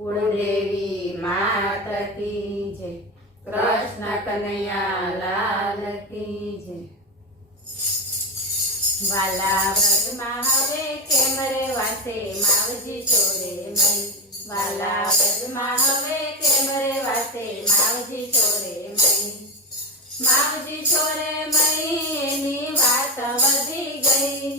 કુળદેવી માત કી જય, કૃષ્ણ કનૈયા લાલ કી જય। વાલા વ્રજમાં હવે કેમ રે વાસે માવજી ચોરે મઈ, વાલા વ્રજમાં હવે કેમ રે વાસે માવજી ચોરે મઈ, માવજી ચોરે મઈ એની વાત વધી ગઈ,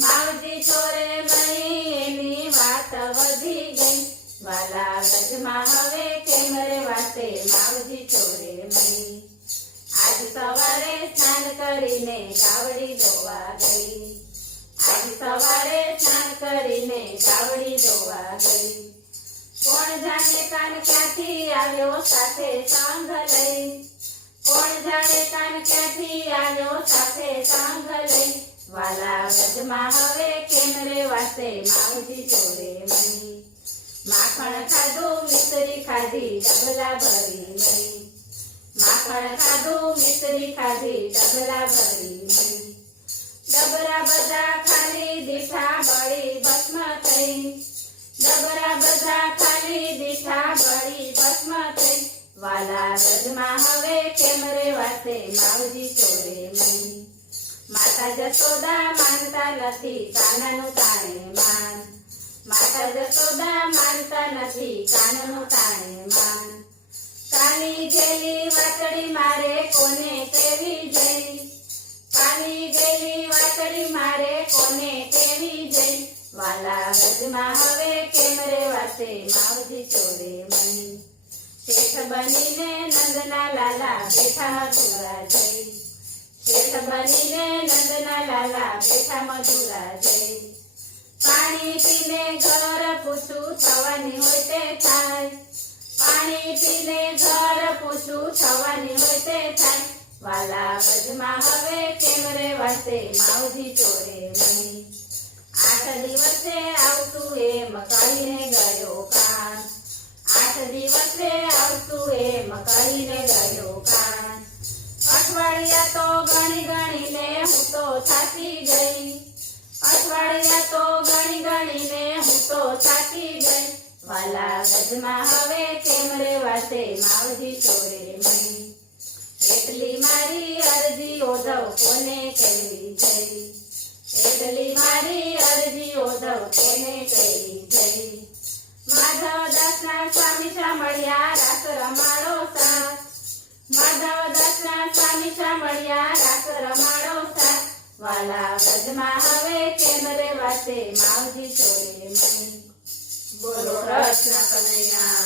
માવજી ચોરે મઈ એની વાત વધી ગઈ, વાલા વ્રજમાં હવે કેમ રે વાસે માવજી ચોરે મઈ। આજ સવારે સ્નાન કરીને કાવડી ધોવા ગઈ, આજ સવારે સ્નાન કરીને કાવડી ધોવા ગઈ, કોણ જાણે કાન ક્યાંથી આવ્યો સાથે સંગ લઈ, કોણ જાણે કાન ક્યાંથી આવ્યો સાથે સંગ લઈ, વાલા વ્રજમાં હવે કેમ રે વાસે માવજી ચોરે મઈ, માખણ ખાધું મિસરી ખાધી ડબલા ભરી મઈ, માખણ ખાધું મિસરી ખાધી ડબલા ભરી મઈ, ડબરા બધા ખાલી દીઠા બળી ભસ્મ થઈ, ડબરા બધા ખાલી દીઠા બળી ભસ્મ થઈ, વાલા વ્રજમાં હવે કેમ રે વાસે માવજી ચોરે મઈ, માતા જશોદા માનતા નથી કાનાનું તાણે માન, માતા જશોદા માનતા નથી કાનનું તાણે માન, કાલી ગેલી વાતડી મારે કોને કેવી જઈ, કાલી ગેલી વાતડી મારે કોને કેવી જઈ, વાલા વ્રજમાં હવે કેમ રે વાસે માવજી ચોરે મઈ, શેઠ બનીને નંદના લાલા બેઠા મથુરા જઈ, શેઠ બનીને નંદના લાલા બેઠા મથુરા જઈ, પાણી પીને ઘર પૂછું થવાની હોય તે થાય, પાણી પીને ઘર પૂછું થવાની હોય તે થાય, વાલા વ્રજમાં હવે કેમ રે વાસે માવજી ચોરે મઈ, 8 દિવસે આવતું એમ કહીને ગયો કાન, 8 દિવસે આવતું એમ કહીને ગયો કાન, અઠવાડિયા તો ગણી ગણીને હું તો થાકી ગઈ, અઠવાડિયા તો ગણી ગણીને હું તો થાકી ગઈ, વાલા વ્રજમાં હવે કેમ રે વાસે માવજી ચોરે મઈ, એટલી મારી અરજી ઓઢવ કોને કહેવી જઈ, એટલી મારી અરજી ઓઢવ કોને કહેવી જઈ, માધવ દાસના સ્વામી સાંભળ્યા રાસ રમાડો સાથ, માધવ દાસના સ્વામી સાંભળ્યા રાસ રમાડો સાથ, વાલા વ્રજમાં હવે કેમ રે વાસે માવજી ચોરે મઈ। બોલો કૃષ્ણ કનૈયા